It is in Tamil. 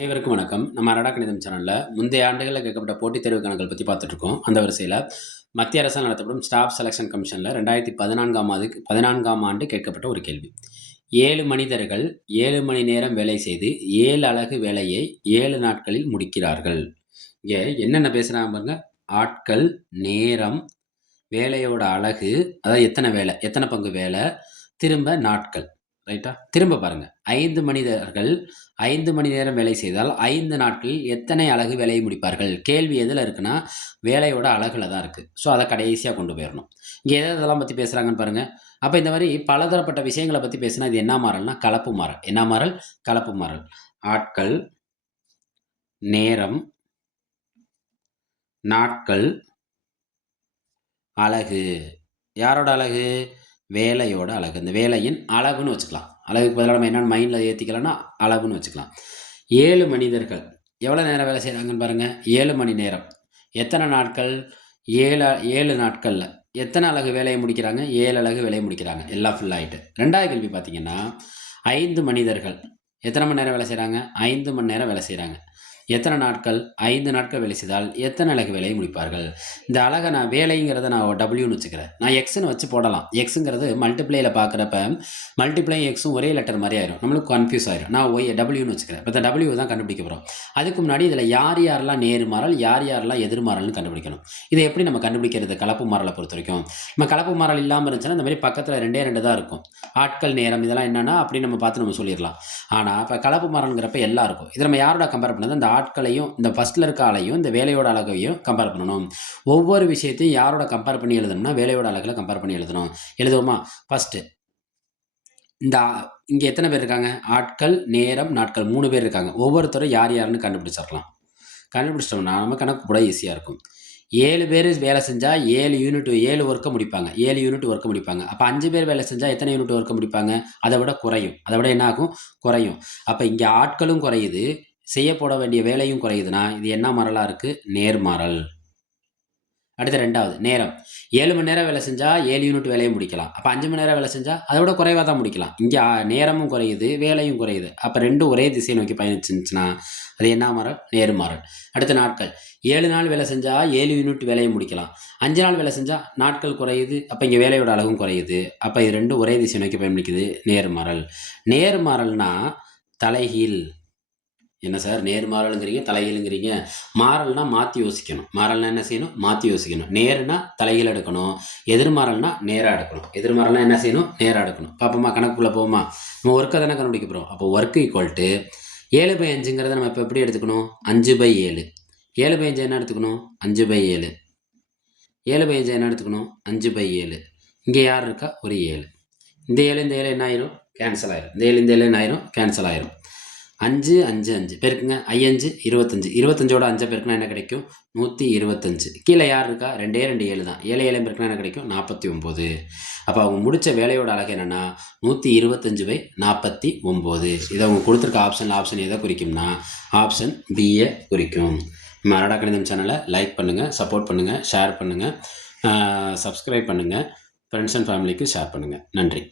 அனைவருக்கும் வணக்கம். நம்ம அரடா கணிதம் சேனல்ல முந்தைய ஆண்டுகளில் கேட்கப்பட்ட போட்டித் தேர்வு கணக்குகள் பற்றி பார்த்துட்டு இருக்கோம். அந்த வரிசையில் மத்திய அரசால் நடத்தப்படும் ஸ்டாஃப் செலக்ஷன் கமிஷனில் 2014ஆம் ஆண்டு கேட்கப்பட்ட ஒரு கேள்வி. 7 மனிதர்கள் 7 மணி நேரம் வேலை செய்து 7 அலகு வேலையை 7 நாட்களில் முடிக்கிறார்கள். இங்கே என்னென்ன பேசுகிறாங்க பாருங்க. ஆட்கள், நேரம், வேலையோட அலகு, அதாவது எத்தனை வேலை, எத்தனை பங்கு வேலை, திரும்ப நாட்கள். ரைட்டா? திரும்ப பாருங்க. 5 மனிதர்கள் 5 மணி நேரம் வேலை செய்தால் 5 நாட்களில் எத்தனை அலகு வேலையை முடிப்பார்கள்? கேள்வி எதில் இருக்குன்னா, வேலையோட அலகுல தான் இருக்கு. ஸோ அதை கடைசியா கொண்டு போயிரணும். இங்க எதெல்லாம் பத்தி பேசுறாங்கன்னு பாருங்க. அப்ப இந்த மாரி பலதரப்பட்ட விஷயங்கள பத்தி பேசினா இது என்ன மாறல்னா, கலப்பு மாறல். என்ன மாறல்? கலப்பு மாறல். ஆட்கள், நேரம், நாட்கள், அலகு. யாரோட அலகு? வேலையோட அலகு. இந்த வேலையின் அளவுன்னு வச்சுக்கலாம். அலகுக்கு பதிலா நம்ம என்னன்னு மைண்ட்ல ஏத்திக்கலாம்னா, அளவுன்னு வச்சுக்கலாம். 7 மனிதர்கள் எவ்வளோ நேரம் வேலை செய்கிறாங்கன்னு பாருங்க. 7 மணி நேரம். எத்தனை நாட்கள்? 7 நாட்கள்ல எத்தனை அலகு வேலையை முடிக்கிறாங்க? 7 அலகு வேலையை முடிக்கிறாங்க. எல்லாம் ஃபுல் ஆயிட்டு. 2வது கேள்வி பார்த்தீங்கன்னா, 5 மனிதர்கள் எத்தனை மணி நேரம் வேலை செய்கிறாங்க? 5 மணி நேரம் வேலை செய்கிறாங்க. எத்தனை நாட்கள்? 5 நாட்கள் வேலை செய்தால் எத்தனை அலகு வேலையை முடிப்பார்கள்? இந்த அலகை நான் வேலைங்கிறத நான் டபிள்யூன்னு வச்சுக்கிறேன். நான் எக்ஸ்ன்னு வச்சு போடலாம். எக்ஸுங்கிறது மல்டிப்ளைல பார்க்குறப்ப மல்டிப்ளை எக்ஸும் ஒரே லெட்டர் மாதிரி ஆயிரும். நம்மளுக்கு கன்ஃபியூஸ் ஆயிரும். நான் டபிள்யூன்னு வச்சுக்கிறேன். இப்போ இந்த டபிள்யூ தான் கண்டுபிடிக்க போகிறோம். அதுக்கு முன்னாடி இதில் யார் யாரெல்லாம் நேர்மாறல், யார் யாரெல்லாம் எதிர்மாறல்னு கண்டுபிடிக்கணும். இதை எப்படி நம்ம கண்டுபிடிக்கிறது? கலப்பு மாறலை பொறுத்த வரைக்கும் நம்ம கலப்பு மாறல் இல்லாமல் இருந்துச்சுன்னா இந்த மாதிரி பக்கத்தில் 2 தான் இருக்கும். ஆட்கள், நேரம் இதெல்லாம் என்னன்னா அப்படின்னு நம்ம பார்த்து நம்ம சொல்லிடலாம். ஆனால் இப்போ கலப்பு மாறல்ங்கிறப்ப எல்லாம் இருக்கும். இதை நம்ம யாரோட கம்பேர் பண்ணது? இந்த ஆட்களையும் இந்த ஃபர்ஸ்ட்ல இருக்க ஆளையும் இந்த வேலையோட அலகையும் கம்பேர் பண்ணணும். ஒவ்வொரு விஷயத்தையும் யாரோட கம்பேர் பண்ணி எழுதணும்னா வேலையோட அலகுல கம்பேர் பண்ணி எழுதணும். எழுதுவோமா? ஃபர்ஸ்ட் இந்த இங்க எத்தனை பேர் இருக்காங்க? ஆட்கள், நேரம், நாட்கள் 3 பேர் இருக்காங்க. ஒவ்வொருத்தரும் யார் யாருன்னு கண்டுபிடிச்சிடலாம். கண்டுபிடிச்சிட்டோம்னா நம்ம கணக்கு கூட ஈஸியா இருக்கும். 7 பேர் வேலை செஞ்சா 7 ஒர்க்கை முடிப்பாங்க. 7 யூனிட் ஒர்க்கை முடிப்பாங்க. அப்போ 5 பேர் வேலை செஞ்சா எத்தனை யூனிட் ஒர்க்கை முடிப்பாங்க? அதை விட குறையும். அதை விட என்ன ஆகும்? குறையும். அப்போ இங்கே ஆட்களும் குறையுது, செய்யப்பட வேண்டிய வேலையும் குறையுதுன்னா இது என்ன மாறலா இருக்கு? நேர்மாறல். அடுத்து 2வது நேரம். 7 மணி நேரம் வேலை செஞ்சா 7 யூனிட் வேலையை முடிக்கலாம். அப்போ 5 மணி நேரம் வேலை செஞ்சா அதை விட குறைவாக தான் முடிக்கலாம். இங்கே நேரமும் குறையுது, வேலையும் குறையுது. அப்போ 2 ஒரே திசையை நோக்கி பயணிச்சுன்னா அது என்ன மாறல்? நேர்மாறல். அடுத்த நாட்கள். 7 நாள் வேலை செஞ்சா 7 யூனிட் வேலையை முடிக்கலாம். 5 நாள் வேலை செஞ்சா நாட்கள் குறையுது, அப்போ இங்கே வேலையோட அளவும் குறையுது. அப்போ இது 2 ஒரே திசை நோக்கி பயணிக்குது. நேர்மாறல். நேர்மாறல்னா தலைகீழ். என்ன சார் நேர்மாறலுங்கிறீங்க, தலைகீழுங்கிறீங்க? மாறல்னா மாற்றி யோசிக்கணும். மாறல்னா என்ன செய்யணும்? மாற்றி யோசிக்கணும். நேர்னா தலைகீழ் எடுக்கணும், எதிர்மாறல்னா நேராக எடுக்கணும். எதிர்மாறல்னா என்ன செய்யணும்? நேராக எடுக்கணும். பார்ப்போமா? கணக்குள்ளே போவோமா? நம்ம ஒர்க்கை தானே கண்டுபிடிக்க போகிறோம். அப்போ ஒர்க்கு ஈக்குவல் டு 7/5ங்கிறத நம்ம இப்போ எப்படி எடுத்துக்கணும்? 5/7. 7/5 என்ன எடுத்துக்கணும்? 5/7. 7/5 என்ன எடுத்துக்கணும்? 5/7. இங்கே யார் இருக்கா? ஒரு 7. இந்த 7 இந்த 7 என்ன ஆயிரும்? கேன்சல் ஆயிரும். இந்த 7 இந்த 7 என்ன ஆயிரும்? கேன்சல் ஆயிரும். 5 5 5 பெருக்குங்க. 5 25. 25ஓட 5 பெருக்குனா என்ன கிடைக்கும்? 125. கீழே யார் இருக்கா? 2 7 தான். 7 7 பெருக்குனா என்ன கிடைக்கும்? 49. அப்போ அவங்க முடித்த வேலையோட அழகு என்னென்னா 125/49. இதை அவங்க கொடுத்துருக்க ஆப்ஷன் எதை குறிக்கும்னா ஆப்ஷன் பியை குறிக்கும். நம்ம அரடா கணிதம் சேனலை லைக் பண்ணுங்கள், சப்போர்ட் பண்ணுங்கள், ஷேர் பண்ணுங்கள், சப்ஸ்கிரைப் பண்ணுங்கள், ஃப்ரெண்ட்ஸ் அண்ட் ஃபேமிலிக்கு ஷேர் பண்ணுங்கள். நன்றி.